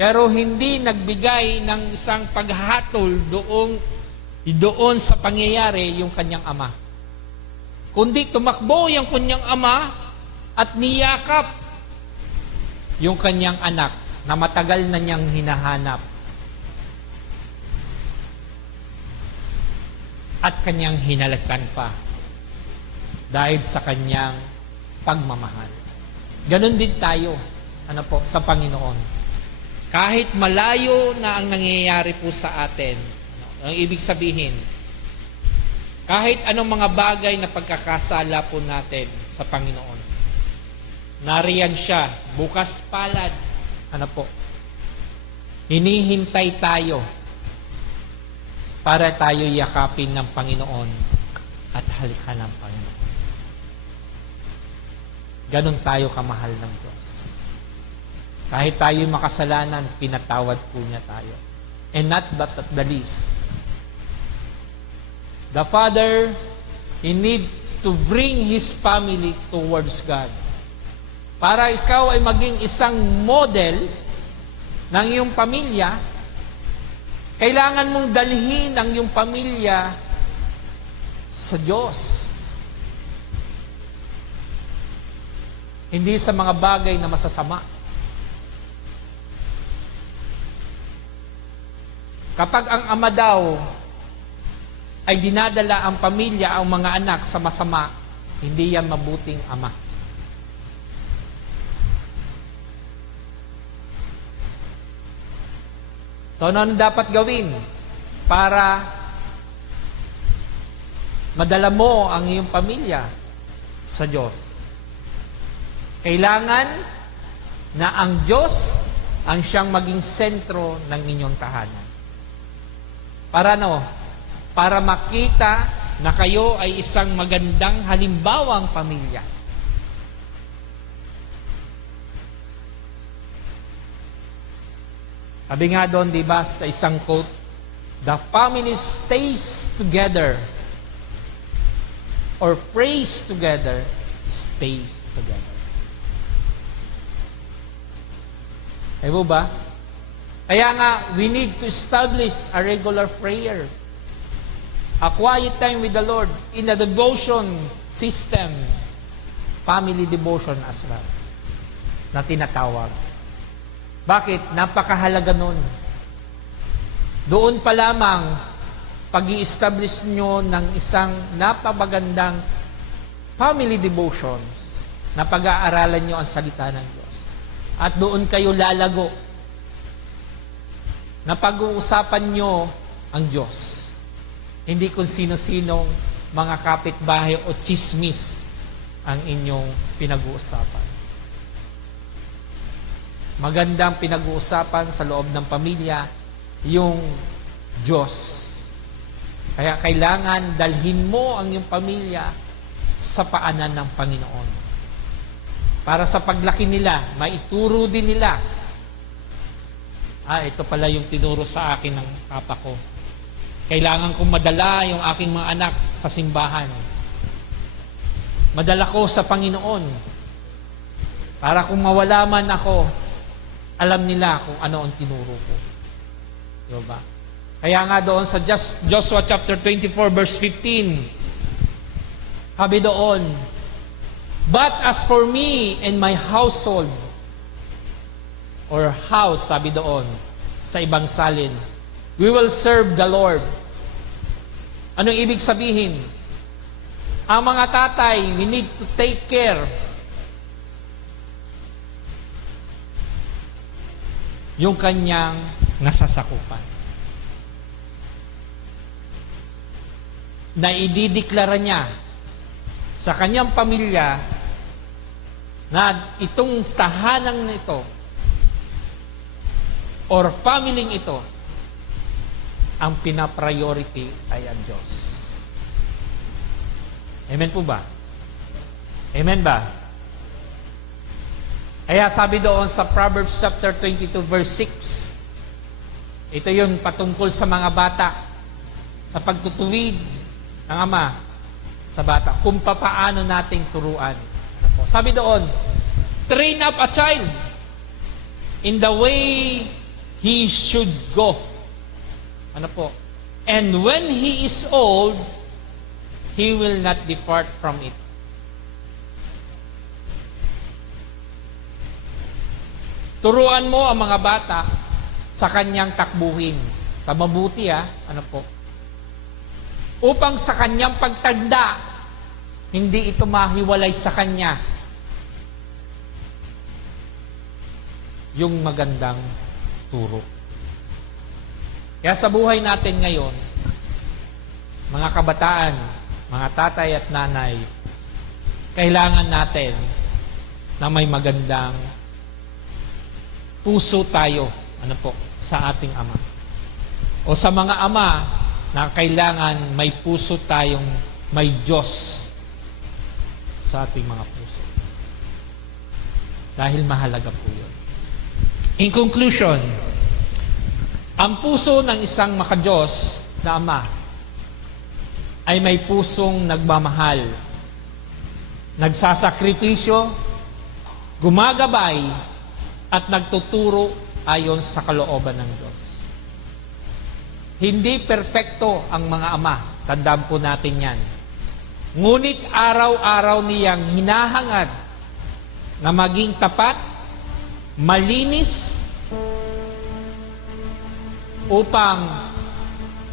pero hindi nagbigay ng isang paghatol doon sa pangyayari yung kanyang ama. Kundi tumakbo yung kanyang ama at niyakap yung kanyang anak na matagal na niyang hinahanap. At kanyang hinalakan pa dahil sa kanyang pagmamahal. Ganon din tayo, sa Panginoon. Kahit malayo na ang nangyayari po sa atin, ang ibig sabihin, kahit anong mga bagay na pagkakasala po natin sa Panginoon, nariyan siya, bukas palad, hinihintay tayo para tayo yakapin ng Panginoon at halikan ng Panginoon. Ganon tayo kamahal ng Diyos. Kahit tayo makasalanan, pinatawad po niya tayo. And not but at the least, the Father, He need to bring His family towards God. Para ikaw ay maging isang model ng iyong pamilya, kailangan mong dalhin ang iyong pamilya sa Diyos. Hindi sa mga bagay na masasama. Kapag ang ama daw ay dinadala ang pamilya, ang mga anak sa masama, hindi yan mabuting ama. So, ano dapat gawin para madala mo ang iyong pamilya sa Diyos? Kailangan na ang Diyos ang siyang maging sentro ng inyong tahanan. Para makita na kayo ay isang magandang halimbawang pamilya. Sabi nga doon, di ba, sa isang quote, the family stays together or prays together, stays together. Ay mo ba? Kaya nga, we need to establish a regular prayer. A quiet time with the Lord in a devotion system. Family devotion as well. Na tinatawag. Bakit? Napakahalaga nun. Doon pa lamang pag-i-establish nyo ng isang napabagandang family devotions na pag-aaralan nyo ang salita ng Diyos. At doon kayo lalago na pag-uusapan nyo ang Diyos. Hindi kung sino-sinong mga kapitbahay o chismis ang inyong pinag-uusapan. Magandang pinag-uusapan sa loob ng pamilya yung Diyos. Kaya kailangan dalhin mo ang iyong pamilya sa paanan ng Panginoon. Para sa paglaki nila, maituro din nila. Ito pala yung tinuro sa akin ng papa ko. Kailangan kong madala yung aking mga anak sa simbahan. Madala ko sa Panginoon. Para kung mawala man ako, alam nila kung ano ang tinuro ko. Diba? Kaya nga doon sa Joshua chapter 24 verse 15, sabi doon, but as for me and my household, or house, sabi doon, sa ibang salin, we will serve the Lord. Anong ibig sabihin? Ang mga tatay, we need to take care yung kanyang nasasakupan. Na idideklara niya sa kanyang pamilya na itong tahanang nito or family ito, ang pinapriority ay ang Diyos. Amen po ba? Amen ba? Kaya sabi doon sa Proverbs chapter 22 verse 6, ito yun patungkol sa mga bata, sa pagtutuwid ng ama sa bata, kung papaano nating turuan. Sabi doon, train up a child in the way he should go. Ano po? And when he is old, he will not depart from it. Turuan mo ang mga bata sa kanyang takbuhin. Sa mabuti ano po? Upang sa kanyang pagtanda, hindi ito mahiwalay sa kanya yung magandang turo. Kaya sa buhay natin ngayon, mga kabataan, mga tatay at nanay, kailangan natin na may magandang puso tayo, ano po, sa ating ama. O sa mga ama na kailangan may puso tayong may Diyos sa ating mga puso. Dahil mahalaga po yun. In conclusion, ang puso ng isang makadiyos na ama ay may pusong nagmamahal, nagsasakripisyo, gumagabay, at nagtuturo ayon sa kalooban ng Diyos. Hindi perpekto ang mga ama. Tandaan po natin yan. Ngunit araw-araw niyang hinahangad na maging tapat, malinis, upang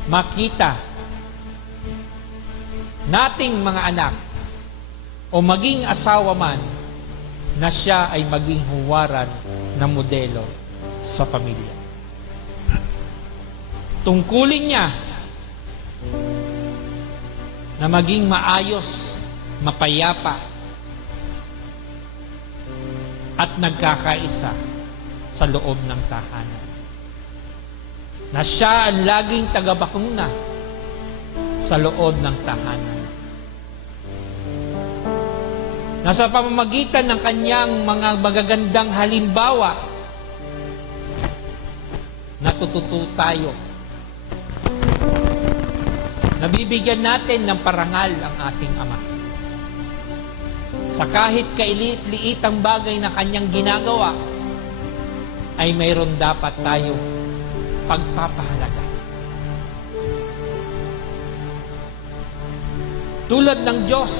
makita nating mga anak o maging asawa man na siya ay maging huwaran na modelo sa pamilya. Tungkulin niya na maging maayos, mapayapa, at nagkakaisa sa loob ng tahanan. Na siya ang laging tagabakuna sa loob ng tahanan. Na sa pamamagitan ng kanyang mga magagandang halimbawa, natututo tayo. Nabibigyan natin ng parangal ang ating ama. Sa kahit kailiit-liitang bagay na kanyang ginagawa, ay mayroon dapat tayo pagpapahalaga. Tulad ng Diyos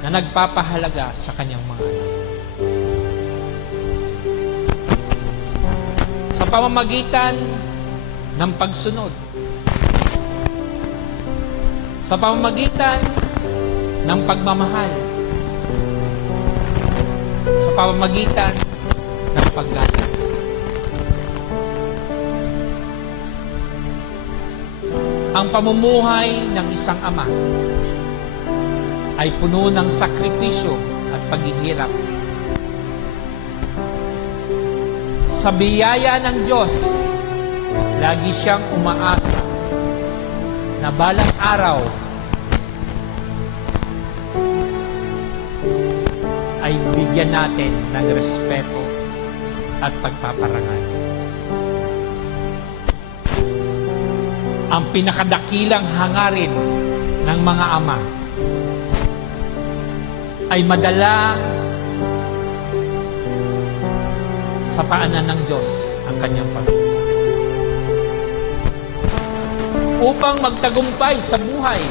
na nagpapahalaga sa kanyang mga anak. Sa pamamagitan ng pagsunod, sa pamamagitan ng pagmamahal, sa pamamagitan ng paggalang. Ang pamumuhay ng isang ama ay puno ng sakripisyo at paghihirap. Sa biyaya ng Diyos, lagi siyang umaasa na balang araw ay bigyan natin ng respeto at pagpaparangal. Ang pinakadakilang hangarin ng mga ama ay madala sa paanan ng Diyos ang kanyang pamilya. Upang magtagumpay sa buhay,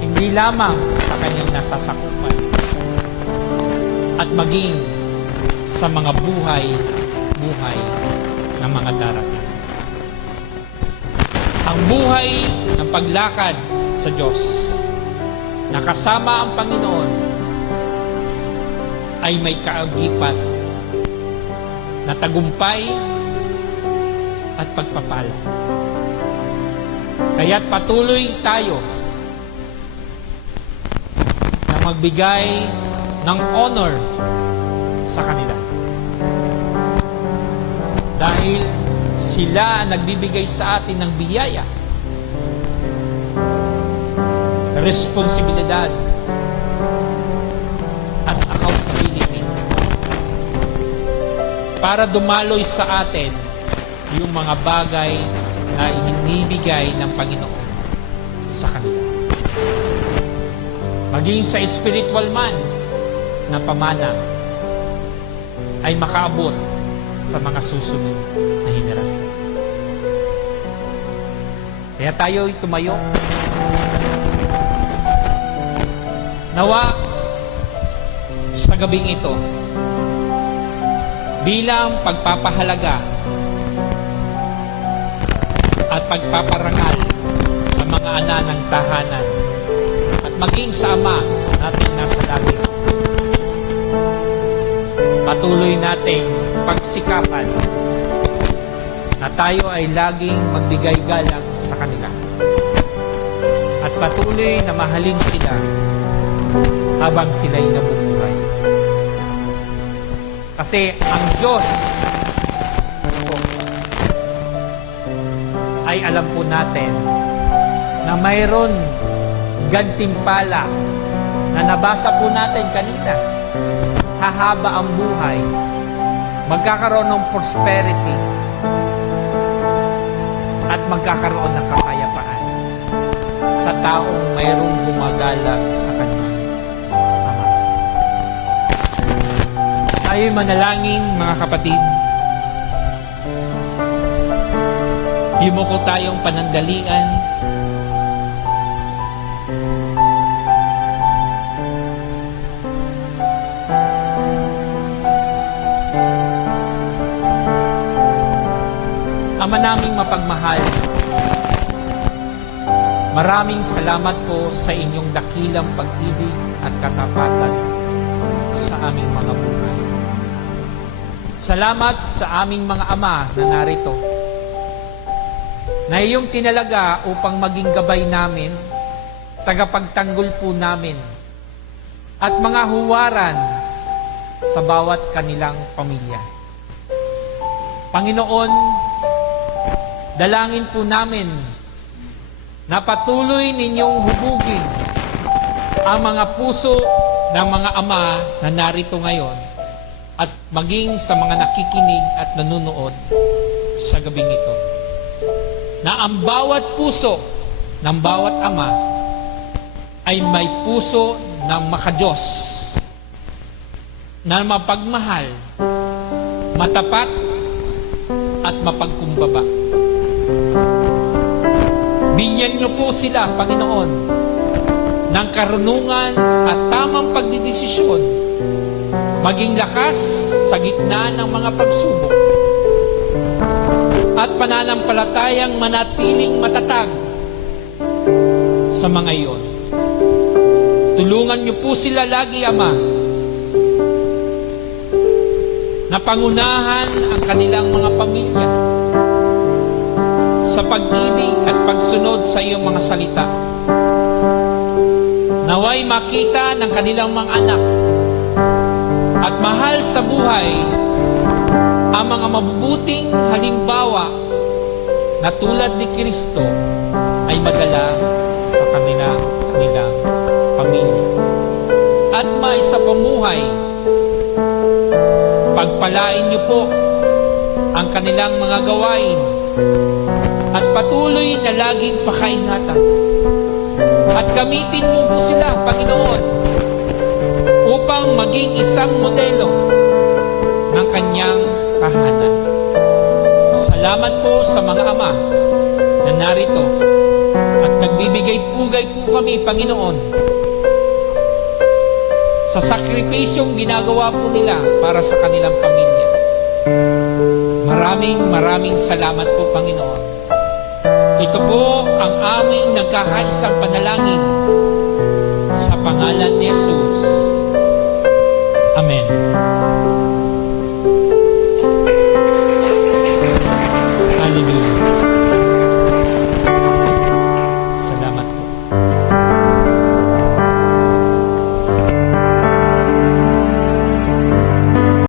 hindi lamang sa kanyang nasasakupan, at maging sa mga buhay ng mga darating. Ang buhay ng paglakad sa Diyos na kasama ang Panginoon ay may kaagipan na tagumpay at pagpapala. Kaya't patuloy tayo na magbigay ng honor sa kanila. Dahil sila ang nagbibigay sa atin ng biyaya, responsibilidad, at accountability para dumaloy sa atin yung mga bagay na hinibigay ng Panginoon sa kanila. Maging sa spiritual man na pamana ay makaabot sa mga susunod na henerasyon. Kaya tayo'y tumayo. Nawa sa gabing ito, bilang pagpapahalaga at pagpaparangal sa mga anak ng tahanan at maging sa Ama natin nasa langit, patuloy nating pagsikapan na tayo ay laging magbigay galang sa kanila at patuloy na mahalin sila habang sila'y nabubuhay. Kasi ang Diyos ay alam po natin na mayroon gantimpala na nabasa po natin kanina. Hahaba ang buhay, magkakaroon ng prosperity, at magkakaroon ng kapayapaan sa taong mayroong gumagalang sa Kanya. Ama. Tayo'y manalangin, mga kapatid. Yumuko tayong panandalian. Ama naming mapagmahal, maraming salamat po sa inyong dakilang pag-ibig at katapatan sa aming mga buhay. Salamat sa aming mga ama na narito, na iyong tinalaga upang maging gabay namin, tagapagtanggol po namin, at mga huwaran sa bawat kanilang pamilya. Panginoon, dalangin po namin na patuloy ninyong hubugin ang mga puso ng mga ama na narito ngayon at maging sa mga nakikinig at nanunood sa gabing ito. Na ang bawat puso ng bawat ama ay may puso ng makadiyos na mapagmahal, matapat at mapagkumbaba. Binyan niyo po sila, Panginoon, ng karunungan at tamang pagdidesisyon, maging lakas sa gitna ng mga pagsubok, at pananampalatayang manatiling matatag sa mga iyon. Tulungan niyo po sila lagi, Ama, na pangunahan ang kanilang mga pamilya sa pag-ibig at pagsunod sa iyong mga salita. Naway makita ng kanilang mga anak at mahal sa buhay ang mga mabubuting halimbawa na tulad ni Kristo ay madala sa kanilang pamilya. At may sa pamuhay, pagpalain niyo po ang kanilang mga gawain at patuloy na laging pakaingatan. At gamitin mo po sila, Panginoon, upang maging isang modelo ng kanyang tahanan. Salamat po sa mga ama na narito at nagbibigay pugay po kami, Panginoon, sa sakripisyong ginagawa po nila para sa kanilang pamilya. Maraming salamat po, Panginoon. Ito po ang aming nagkakaisang panalangin sa pangalan ni Jesus. Amen.